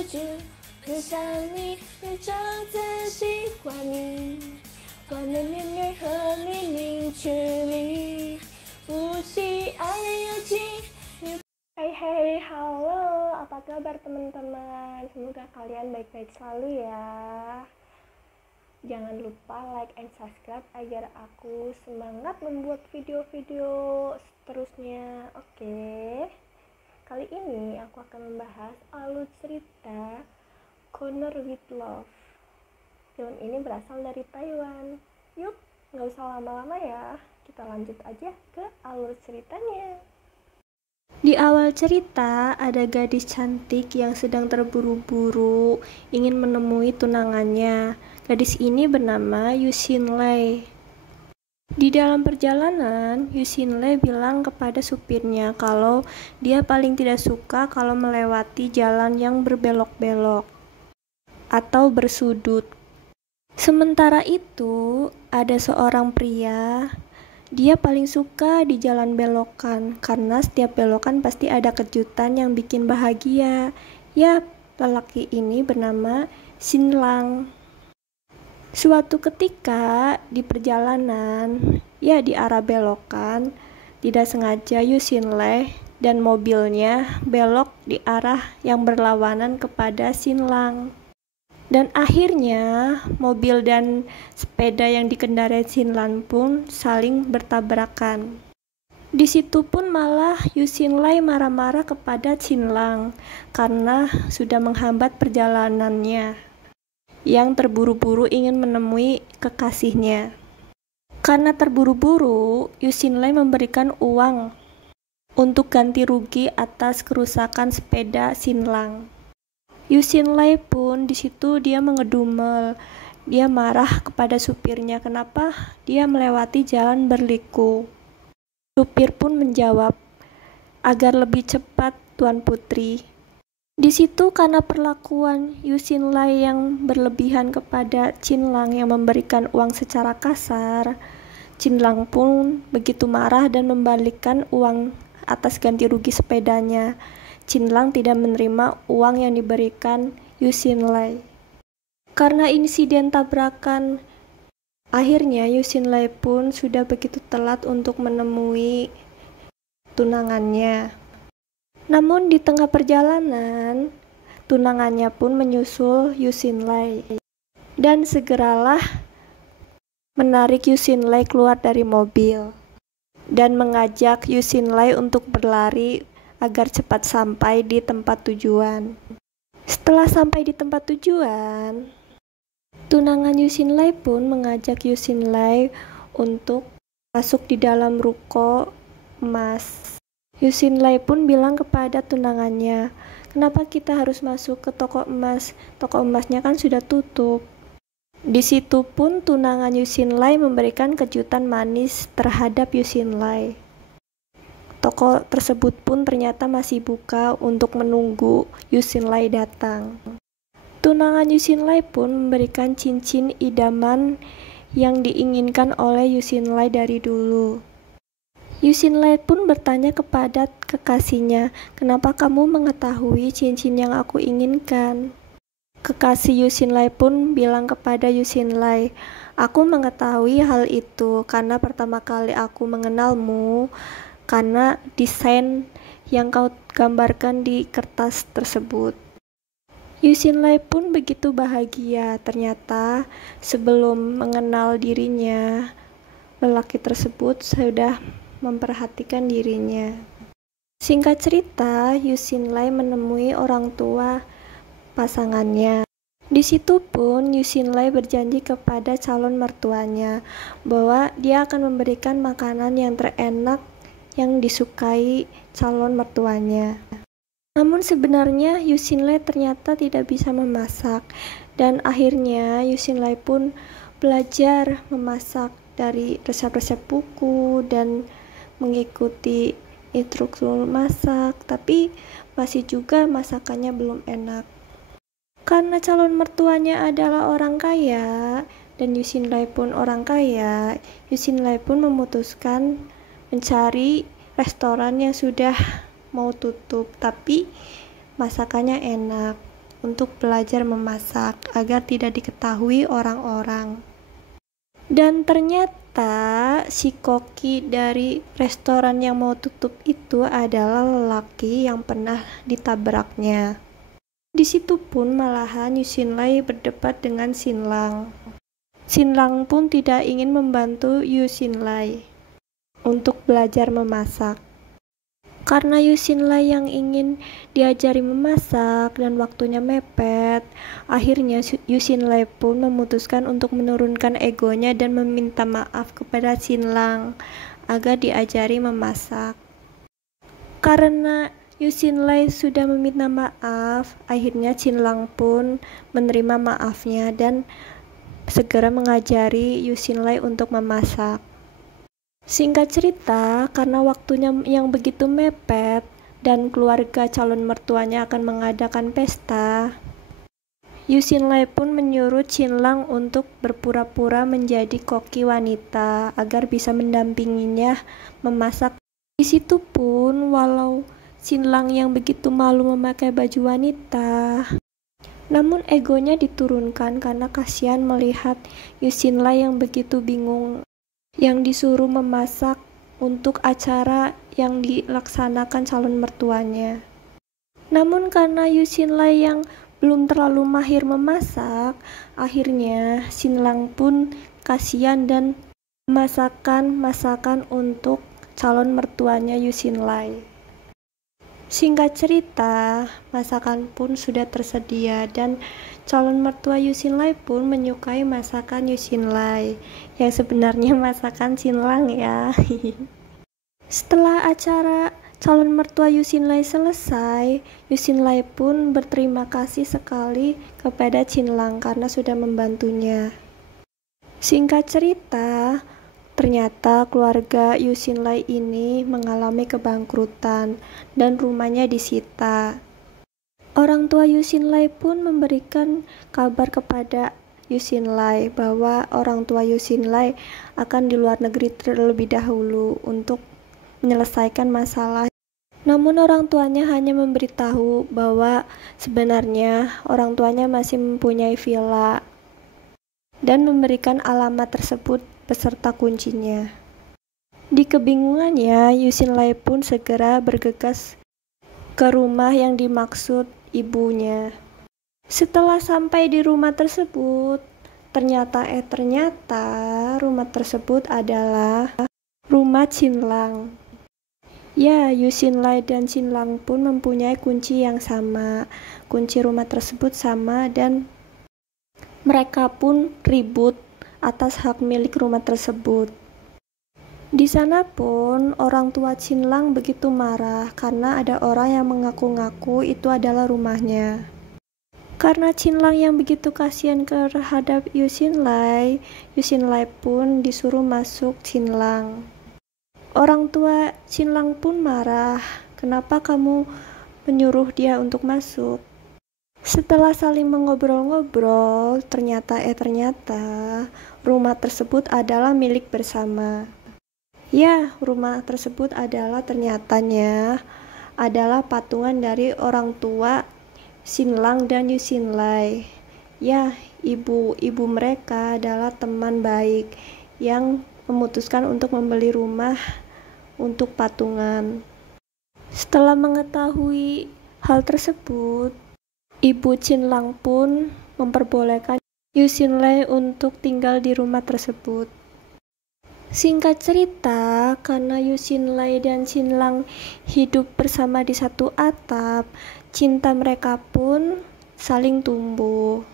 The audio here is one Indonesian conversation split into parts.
日子，很想你，也正在喜欢你，万年年月和你零距离，不惜爱人友情。Hai, halo, apa kabar teman-teman? Semoga kalian baik-baik selalu ya. Jangan lupa like and subscribe agar aku semangat membuat video-video seterusnya. Oke. Kali ini aku akan membahas alur cerita Corner with Love. Film ini berasal dari Taiwan. Yuk, nggak usah lama-lama ya. Kita lanjut aja ke alur ceritanya. Di awal cerita, ada gadis cantik yang sedang terburu-buru ingin menemui tunangannya. Gadis ini bernama Yu Xinlei. Di dalam perjalanan, Yu Xinlei bilang kepada supirnya kalau dia paling tidak suka kalau melewati jalan yang berbelok-belok atau bersudut. Sementara itu, ada seorang pria. Dia paling suka di jalan belokan, karena setiap belokan pasti ada kejutan yang bikin bahagia. Yap, lelaki ini bernama Xinlang. Suatu ketika di perjalanan, di arah belokan, tidak sengaja Yu Xinlei dan mobilnya belok di arah yang berlawanan kepada Xinlang. Dan akhirnya mobil dan sepeda yang dikendarai Xinlang pun saling bertabrakan. Di situ pun malah Yu Xinlei marah-marah kepada Xinlang karena sudah menghambat perjalanannya yang terburu-buru ingin menemui kekasihnya. Karena terburu-buru, Yu Xinlei memberikan uang untuk ganti rugi atas kerusakan sepeda Xinlang. Yu Xinlei pun di situ dia mengedumel. Dia marah kepada supirnya kenapa dia melewati jalan berliku. Supir pun menjawab, agar lebih cepat Tuan Putri. Di situ karena perlakuan Yu Xinlei yang berlebihan kepada Xinlang yang memberikan uang secara kasar, Xinlang pun begitu marah dan membalikkan uang atas ganti rugi sepedanya. Xinlang tidak menerima uang yang diberikan Yu Xinlei. Karena insiden tabrakan, akhirnya Yu Xinlei pun sudah begitu telat untuk menemui tunangannya. Namun di tengah perjalanan, tunangannya pun menyusul Yu Xinlei dan segeralah menarik Yu Xinlei keluar dari mobil dan mengajak Yu Xinlei untuk berlari agar cepat sampai di tempat tujuan. Setelah sampai di tempat tujuan, tunangan Yu Xinlei pun mengajak Yu Xinlei untuk masuk di dalam ruko emas. Yu Xinlei pun bilang kepada tunangannya, kenapa kita harus masuk ke toko emas? Toko emasnya kan sudah tutup. Di situ pun tunangan Yu Xinlei memberikan kejutan manis terhadap Yu Xinlei. Toko tersebut pun ternyata masih buka untuk menunggu Yu Xinlei datang. Tunangan Yu Xinlei pun memberikan cincin idaman yang diinginkan oleh Yu Xinlei dari dulu. Yu Xinlei pun bertanya kepada kekasihnya, kenapa kamu mengetahui cincin yang aku inginkan? Kekasih Yu Xinlei pun bilang kepada Yu Xinlei, aku mengetahui hal itu karena pertama kali aku mengenalmu, karena desain yang kau gambarkan di kertas tersebut. Yu Xinlei pun begitu bahagia. Ternyata sebelum mengenal dirinya, lelaki tersebut sudah memperhatikan dirinya. Singkat cerita, Yu Xinlei menemui orang tua pasangannya. Di situ pun Yu Xinlei berjanji kepada calon mertuanya bahwa dia akan memberikan makanan yang terenak yang disukai calon mertuanya. Namun sebenarnya Yu Xinlei ternyata tidak bisa memasak dan akhirnya Yu Xinlei pun belajar memasak dari resep-resep buku dan mengikuti instruksi masak, tapi masih juga masakannya belum enak. Karena calon mertuanya adalah orang kaya dan Yu Xinlei pun orang kaya, Yu Xinlei pun memutuskan mencari restoran yang sudah mau tutup tapi masakannya enak. untuk belajar memasak agar tidak diketahui orang-orang. Dan ternyata si koki dari restoran yang mau tutup itu adalah lelaki yang pernah ditabraknya. Di situ pun malahan Yu Xinlei berdebat dengan Xinlang. Xinlang pun tidak ingin membantu Yu Xinlei untuk belajar memasak. Karena Yu Xinlei yang ingin diajari memasak dan waktunya mepet, akhirnya Yu Xinlei pun memutuskan untuk menurunkan egonya dan meminta maaf kepada Xinlang agar diajari memasak. Karena Yu Xinlei sudah meminta maaf, akhirnya Xinlang pun menerima maafnya dan segera mengajari Yu Xinlei untuk memasak. Singkat cerita, karena waktunya yang begitu mepet dan keluarga calon mertuanya akan mengadakan pesta, Yu Xinlei pun menyuruh Xinlang untuk berpura-pura menjadi koki wanita agar bisa mendampinginya memasak. Di situ pun, walau Xinlang yang begitu malu memakai baju wanita, namun egonya diturunkan karena kasihan melihat Yu Xinlei yang begitu bingung yang disuruh memasak untuk acara yang dilaksanakan calon mertuanya. Namun karena Yu Xinlei yang belum terlalu mahir memasak, akhirnya Xinlang pun kasihan dan memasakkan masakan untuk calon mertuanya Yu Xinlei. Singkat cerita, masakan pun sudah tersedia dan calon mertua Yu Xinlei pun menyukai masakan Yu Xinlei, yang sebenarnya masakan Xinlang ya. Setelah acara calon mertua Yu Xinlei selesai, Yu Xinlei pun berterima kasih sekali kepada Xinlang karena sudah membantunya. Singkat cerita, ternyata keluarga Yu Xinlei ini mengalami kebangkrutan dan rumahnya disita. Orang tua Yu Xinlei pun memberikan kabar kepada Yu Xinlei bahwa orang tua Yu Xinlei akan di luar negeri terlebih dahulu untuk menyelesaikan masalah. Namun orang tuanya hanya memberitahu bahwa sebenarnya orang tuanya masih mempunyai villa dan memberikan alamat tersebut beserta kuncinya. Di kebingungannya, Yu Xinlei pun segera bergegas ke rumah yang dimaksud ibunya. Setelah sampai di rumah tersebut, ternyata rumah tersebut adalah rumah Xinlang. Ya, Yu Xinlei dan Xinlang pun mempunyai kunci yang sama. Kunci rumah tersebut sama dan mereka pun ribut atas hak milik rumah tersebut. Di sana pun orang tua Xinlang begitu marah karena ada orang yang mengaku-ngaku itu adalah rumahnya. Karena Xinlang yang begitu kasihan terhadap Yu Xinlei pun disuruh masuk Xinlang. Orang tua Xinlang pun marah, "Kenapa kamu menyuruh dia untuk masuk?" Setelah saling mengobrol-ngobrol, ternyata rumah tersebut adalah milik bersama. Ya, rumah tersebut adalah patungan dari orang tua Xinlang dan Yu Xinlei. Ya, ibu mereka adalah teman baik yang memutuskan untuk membeli rumah untuk patungan. Setelah mengetahui hal tersebut, Ibu Xinlang pun memperbolehkan Yu Xinlei untuk tinggal di rumah tersebut. Singkat cerita, karena Yu Xinlei dan Xinlang hidup bersama di satu atap, cinta mereka pun saling tumbuh.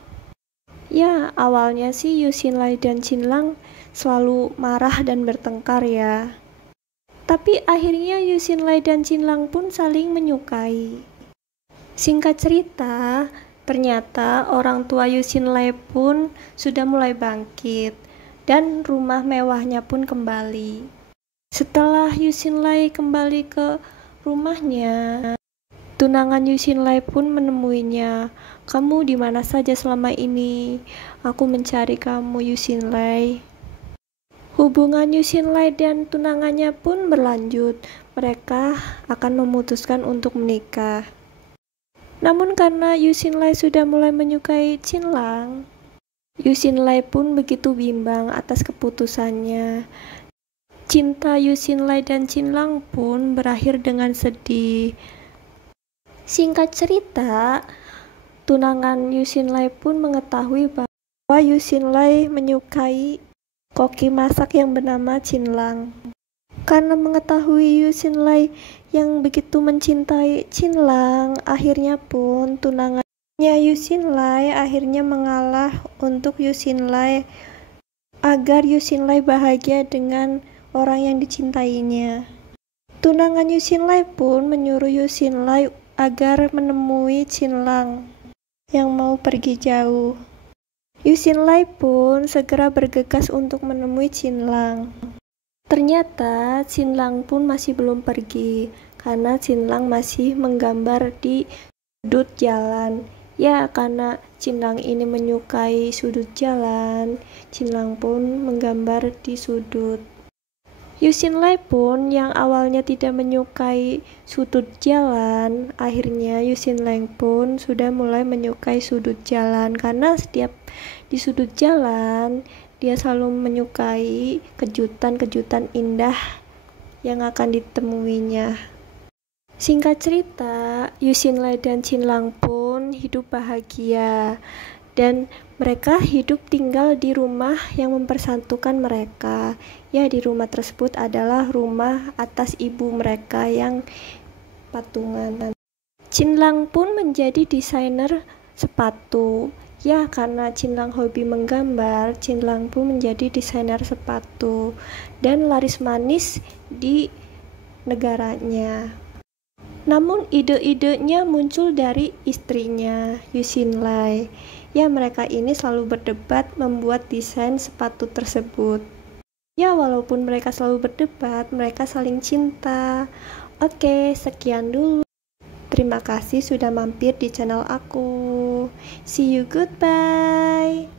Ya, awalnya sih Yu Xinlei dan Xinlang selalu marah dan bertengkar ya. Tapi akhirnya Yu Xinlei dan Xinlang pun saling menyukai. Singkat cerita, ternyata orang tua Yu Xinlei pun sudah mulai bangkit dan rumah mewahnya pun kembali. Setelah Yu Xinlei kembali ke rumahnya, tunangan Yu Xinlei pun menemuinya. "Kamu di mana saja selama ini? Aku mencari kamu, Yu Xinlei." Hubungan Yu Xinlei dan tunangannya pun berlanjut. Mereka akan memutuskan untuk menikah. Namun karena Yu Xinlei sudah mulai menyukai Qinlang, Yu Xinlei pun begitu bimbang atas keputusannya. Cinta Yu Xinlei dan Qinlang pun berakhir dengan sedih. Singkat cerita, tunangan Yu Xinlei pun mengetahui bahwa Yu Xinlei menyukai koki masak yang bernama Qinlang. Karena mengetahui Yu Xinlei yang begitu mencintai Qinlang, akhirnya pun tunangannya Yu Xinlei akhirnya mengalah untuk Yu Xinlei agar Yu Xinlei bahagia dengan orang yang dicintainya. Tunangan Yu Xinlei pun menyuruh Yu Xinlei agar menemui Qinlang yang mau pergi jauh. Yu Xinlei pun segera bergegas untuk menemui Qinlang. Ternyata Qinlang pun masih belum pergi karena Qinlang masih menggambar di sudut jalan. Ya, karena Qinlang ini menyukai sudut jalan, Qinlang pun menggambar di sudut. Yu Xinlei pun yang awalnya tidak menyukai sudut jalan, akhirnya Yu Xinlei pun sudah mulai menyukai sudut jalan karena setiap di sudut jalan dia selalu menyukai kejutan-kejutan indah yang akan ditemuinya. Singkat cerita, Yu Xinlei dan Qinlang pun hidup bahagia dan mereka hidup tinggal di rumah yang mempersatukan mereka. Ya, di rumah tersebut adalah rumah atas ibu mereka yang patungan. Qinlang pun menjadi desainer sepatu. Ya, karena Qinlang hobi menggambar, Qinlang pun menjadi desainer sepatu dan laris manis di negaranya. Namun ide-idenya muncul dari istrinya, Yu Xinlei. Ya, mereka ini selalu berdebat membuat desain sepatu tersebut. Ya, walaupun mereka selalu berdebat, mereka saling cinta. Oke, sekian dulu. Terima kasih sudah mampir di channel aku. See you, goodbye.